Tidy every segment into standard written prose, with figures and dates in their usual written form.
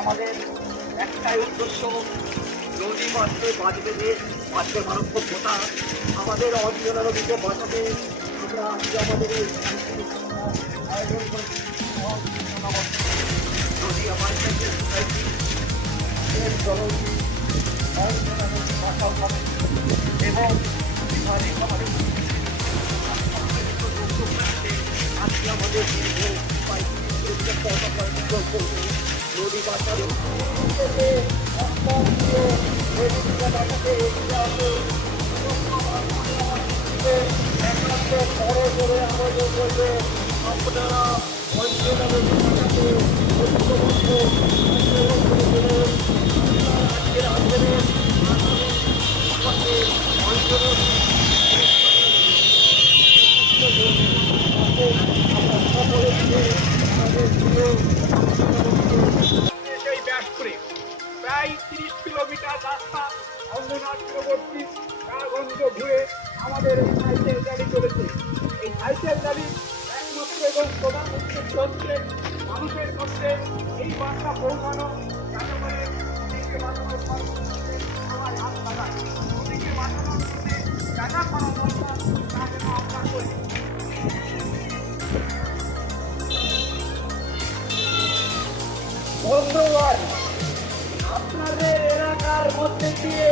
আমাদের একটাই উদ্দেশ্য, নদী বাঁচবে, বাঁচবে যে বাঁচবে মানব সভ্যতা। আমাদের অঞ্চলের নদীকে বাঁচাতে আমরা আজকে আমাদের এই আয়োজন করেছি। নদী আমার কাছে সোসাইটি এর জলজি এবং আমাদের আজকে আমাদের নদী বাঁচানো বড় করে আয়োজন করবে। আপনারা অঞ্চল আজকের আন্দোলন সেই ব্যাসপুরে প্রায় 30 কিলোমিটার রাস্তা অঙ্গনাথ তীরবর্তী কারাগঞ্জ ঘুরে আমাদের এই সাইকেল গাড়ি চলেছে। এই সাইকেল গাড়ি একমাত্র এবং প্রধান উদ্দেশ্য হচ্ছে মানুষের মধ্যে এই বার্তা পৌঁছানো, যাতে করে নদীকে বাঁচানোর সবাই হাত লাগায়। নদীকে বাঁচানোর জন্য যা যা করা দরকার তা যেন আমরা করি। ধন্যবাদ। আপনাদের এলাকার মধ্যে দিয়ে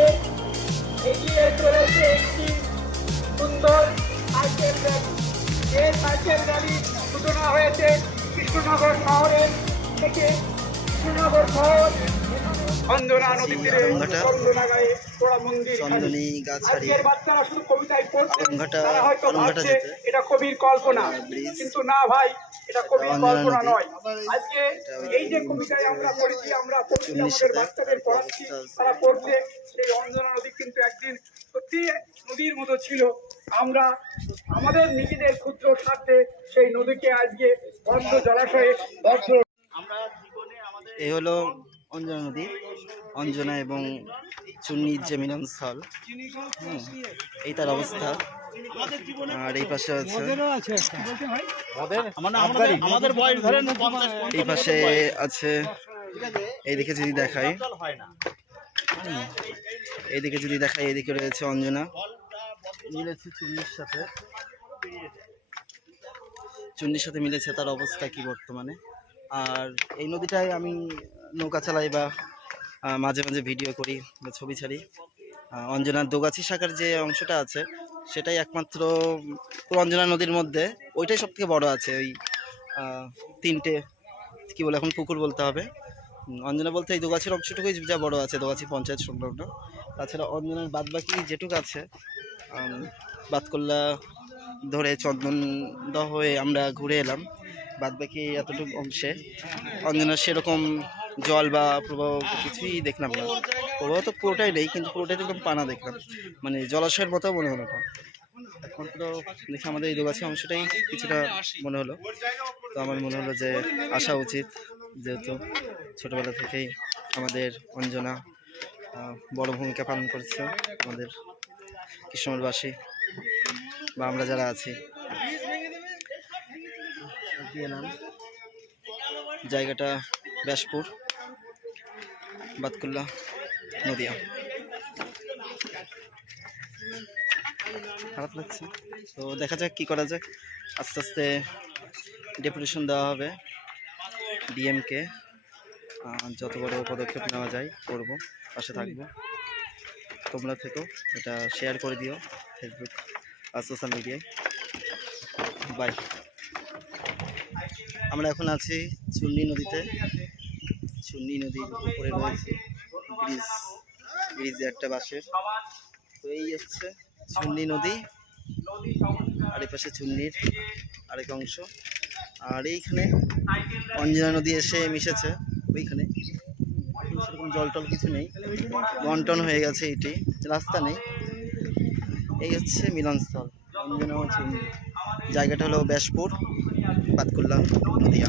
এগিয়ে চলেছে একটি সুন্দর সাইকেল র্যালি। এই সাইকেল র্যালি সূচনা হয়েছে কৃষ্ণনগর শহরের থেকে। কৃষ্ণনগর শহর অঞ্জনা নদী তীরে বাচ্চারা শুধু কবিতায় পড়ছে, তারা হয়তো ভাবছে এটা কবির কল্পনা, কিন্তু না ভাই, এটা কবির কল্পনা নয়। আজকে এই যে কবিতায় আমরা পড়েছি, আমরা আমাদের বাচ্চাদের পড়াচ্ছি, তারা পড়ছে, সেই অঞ্জনা নদী কিন্তু একদিন সত্যি নদীর মতো ছিল। আমরা আমাদের নিজেদের ক্ষুদ্র স্বার্থে সেই নদীকে আজকে বদ্ধ জলাশয়ে বদ্ধ। এই হলো অঞ্জনা নদী, অঞ্জনা এবং চুন্নির যে মিলনস্থল। এই তার অবস্থা। আর এই পাশে আছে, এই পাশে আছে, এইদিকে যদি দেখাই, এইদিকে যদি দেখাই, এইদিকে রয়েছে অঞ্জনা, মিলেছে চুন্নির সাথে, চুন্নির সাথে মিলেছে। তার অবস্থা কি বর্তমানে। আর এই নদীটায় আমি নৌকা চালাই বা মাঝে মাঝে ভিডিও করি বা ছবি ছাড়ি। অঞ্জনার দোগাছি শাখার যে অংশটা আছে সেটাই একমাত্র অঞ্জনা নদীর মধ্যে, ওইটাই সব থেকে বড় আছে। ওই 3টে কী বলে এখন পুকুর বলতে হবে। অঞ্জনা বলতে এই দোগাছির অংশটুকুই যা বড় আছে, দোগাছি পঞ্চায়েত সংলগ্ন। তাছাড়া অঞ্জনার বাদবাকি যেটুকু আছে, বাতকল্লা ধরে চন্দনদহ হয়ে আমরা ঘুরে এলাম, বাদবাকি এতটুকু অংশে অঞ্জনার সেরকম জল বা প্রবাহ কিছুই দেখলাম না। প্রবাহ তো পুরোটাই নেই, কিন্তু পুরোটাই একদম পানা দেখলাম, মানে জলাশয়ের মতো মনে হলো না। এখন তো দেখে আমাদের এই দোগাছি অংশটাই কিছুটা মনে হলো। তো আমার মনে হলো যে আসা উচিত, যেহেতু ছোটোবেলা থেকেই আমাদের অঞ্জনা বড় ভূমিকা পালন করছে আমাদের কৃষ্ণনগরবাসী বা আমরা যারা আছি। এলাম জায়গাটা ব্যাসপুর, বাতকুল্লা, নদিয়া। খারাপ লাগছে, তো দেখা যাক কি করা যাক। আস্তে আস্তে ডেপুটেশন দেওয়া হবে ডিএমকে, যত বড় পদক্ষেপ নেওয়া যায় করব, পাশে থাকবো। তোমরা থেকো, এটা শেয়ার করে দিও ফেসবুক আর সোশ্যাল মিডিয়ায়। বাই। আমরা এখন আছি চুন্নি নদীতে। চুন্নি নদীর উপরে রয়েছে ব্রিজ একটা বাঁশের। তো এই হচ্ছে চুন্নি নদী, আর এই পাশে চুন্নির আরেক অংশ। আর এইখানে অঞ্জনা নদী এসে মিশেছে ওইখানে। সেরকম জল টল কিছু নেই, বন্টন হয়ে গেছে, এটি রাস্তা নেই। এই হচ্ছে মিলনস্থল অঞ্জনা ও চুন্নি। জায়গাটা হলো ব্যাসপুর, বাতকুল্লা, নদিয়া।